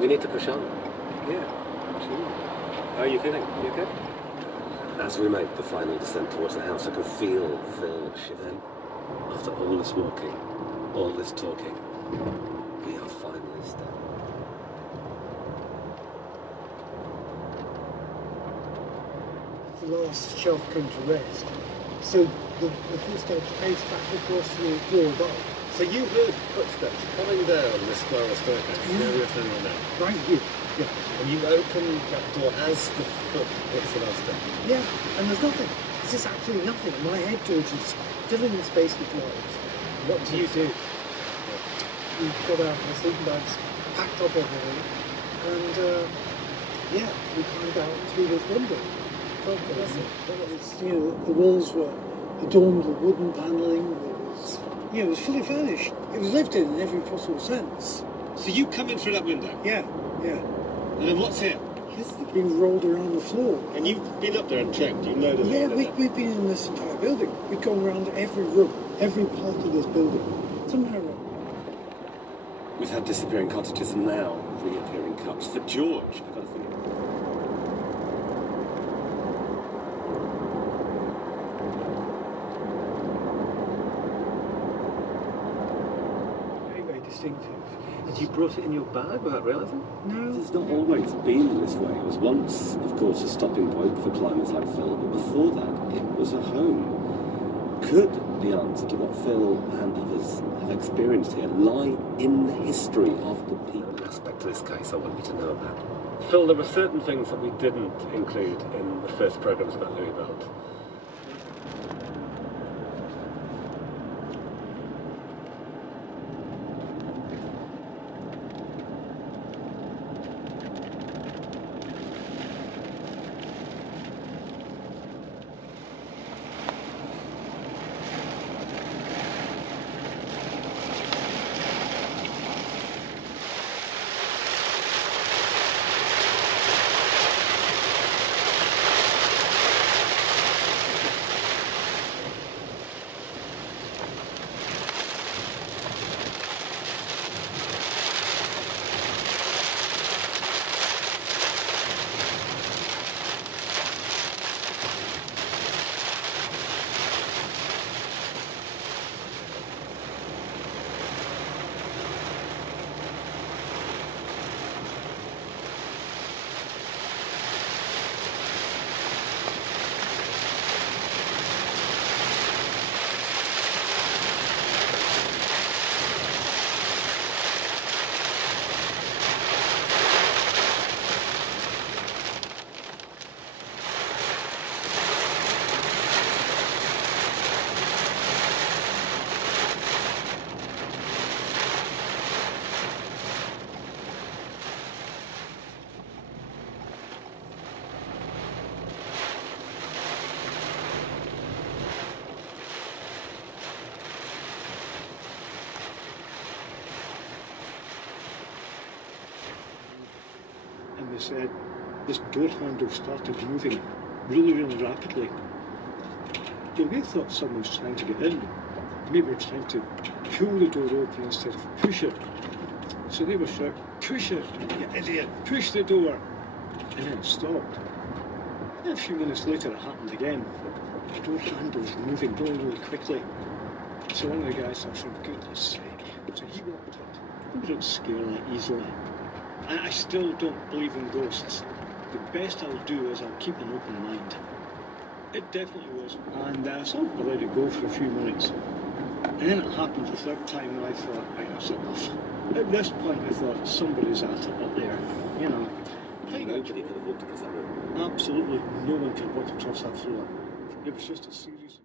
We need to push on. Yeah, absolutely. How are you feeling? You okay? As we make the final descent towards the house, I can feel Phil shivering. After all this walking, all this talking, we are finally still. The last shelf came to rest, so the footsteps paced back across the floor above. So you heard footsteps coming down this spiral staircase. Where we are turning now. Right here. Yeah. And you opened that door as the foot hits the last step. Yeah, and there's nothing. There's just absolutely nothing. My head torch is filling the space with light. What do you do? We got our sleeping bags, packed up everything, and yeah, we climbed out through this window. You know, the walls were adorned with wooden paneling. It was fully furnished. It was lived in every possible sense. So you come in through that window? Yeah, yeah. And then what's here? It's been rolled around the floor. And you've been up there and checked, you know Yeah, we've been in this entire building. We've gone around every room, every part of this building. Somehow We've had disappearing cottages and now reappearing cups. For George, I've got a feeling. very, very distinctive. Did you brought it in your bag without realising? No. It's not always been this way. It was once, of course, a stopping point for climbers like Phil, but before that, it was a home. Could the answer to what Phil and others have experienced here lie in the history of the people? An aspect of this case I want you to know about. Phil, there were certain things that we didn't include in the first programmes about Louis Belt. And they said this door handle started moving really, really rapidly. We thought someone was trying to get in. Maybe they were trying to pull the door open instead of push it. So they were shouting, "Push it, you idiot, push the door." And then it stopped. And a few minutes later it happened again. The door handle was moving really, really quickly. So one of the guys thought, for goodness sake. So he walked up. We don't scare that easily. I still don't believe in ghosts. The best I'll do is I'll keep an open mind. It definitely was. And so I let it go for a few minutes. And then it happened the third time and I thought, right, that's enough. At this point I thought, somebody's at it up there, you know. Nobody could have walked across that room. Absolutely no one could walk across that floor. It was just a series